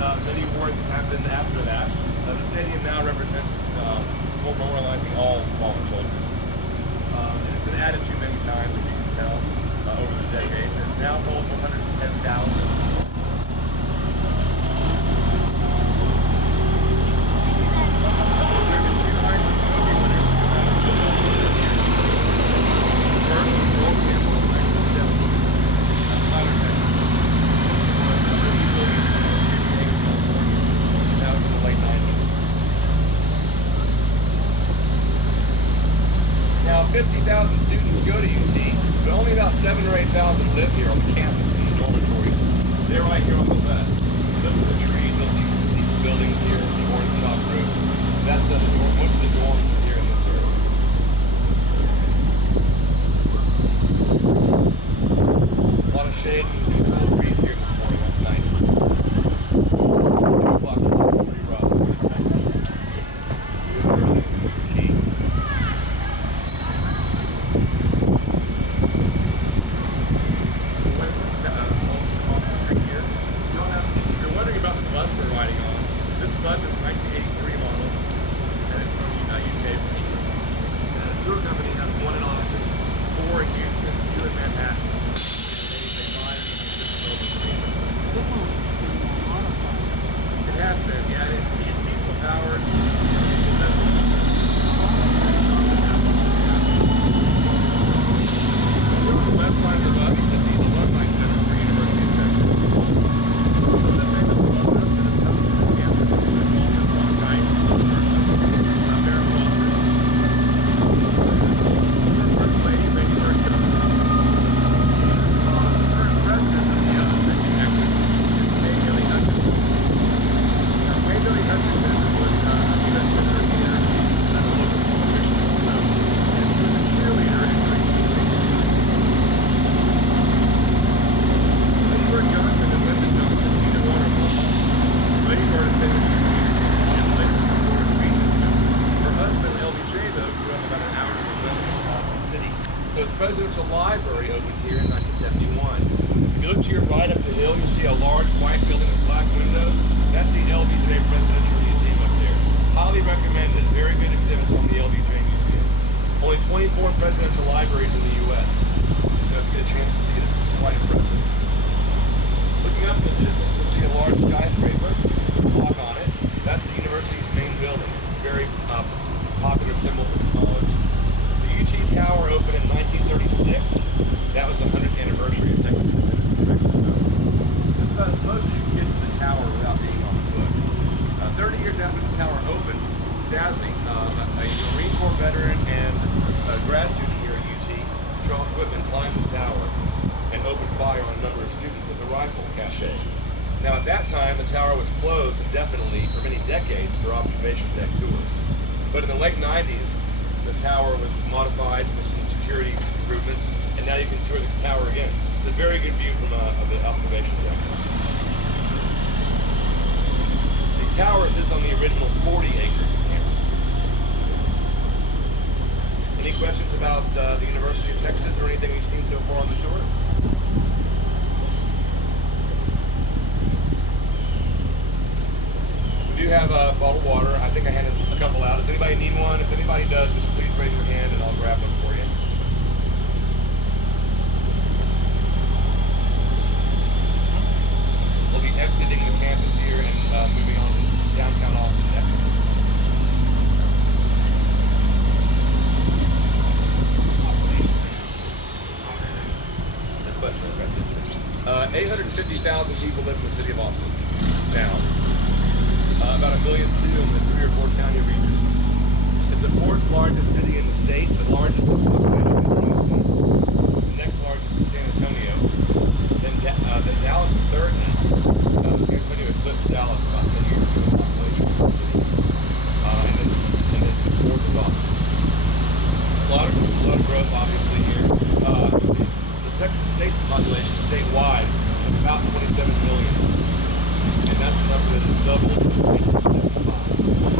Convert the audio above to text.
many wars that happened after that. The stadium now represents memorializing all fallen soldiers. And it's been added to many times, as you can tell, over the decades, and now holds 110,000. Now, 50,000 students go to UT, but only about 7,000 or 8,000 live here on the campus in the dormitories. They're right here on the left. Look at the trees. You'll see these buildings here, the orange top roof. That's the dorm. Most of the dorms are here in this area. A lot of shade and cool breeze here this morning. That's nice. Pretty rough. This is key. Bus we're riding on. This bus is a 1983 model, and it's from UK. And the tour company has one in Austin, 4 in Houston, 2 in Manhattan. They buy it and this one it has been, yeah. It's diesel powered. On the left side of the bus is the alumni center for University of Texas. So its presidential library opened here in 1971. If you look to your right up the hill, you'll see a large white building with black windows. That's the LBJ Presidential Museum up there. Highly recommended. Very good exhibits on the LBJ Museum. Only 24 presidential libraries in the U.S. So if you get a chance to see it, it's quite impressive. Looking up in the distance, you'll see a large skyscraper with a clock on it. That's the university's main building. Very popular symbol for college. The UT Tower opened in 1936. That was the 100th anniversary of Texas independence. Just about as close as you can get to the tower without being on foot. 30 years after the tower opened, sadly, a Marine Corps veteran and a grad student here at UT, Charles Whitman, climbed the tower and opened fire on a number of students with a rifle cache. Now at that time, the tower was closed indefinitely for many decades for observation deck tours. But in the late 90s, the tower was modified with some security improvements, and now you can tour the tower again. It's a very good view from the observation deck. The tower sits on the original 40 acres of campus. Any questions about the University of Texas or anything we've seen so far on the tour? We do have bottled water. I think I handed a couple out. Does anybody need one? If anybody does, just please raise your hand and I'll grab one for you. We'll be exiting the campus here and moving on to downtown Austin next. Good question. 850,000 people live in the city of Austin now. About 1.2 million in the 3 or 4 county regions. It's the 4th largest city in the state. The largest in population is Houston. The next largest is San Antonio. Then Dallas is 3rd now. San Antonio eclipsed Dallas about 10 years ago in population of the city. And then 4th is Austin. A lot of growth obviously here. The Texas state population statewide is about 27 million. And that's enough that it's doubled since 1975.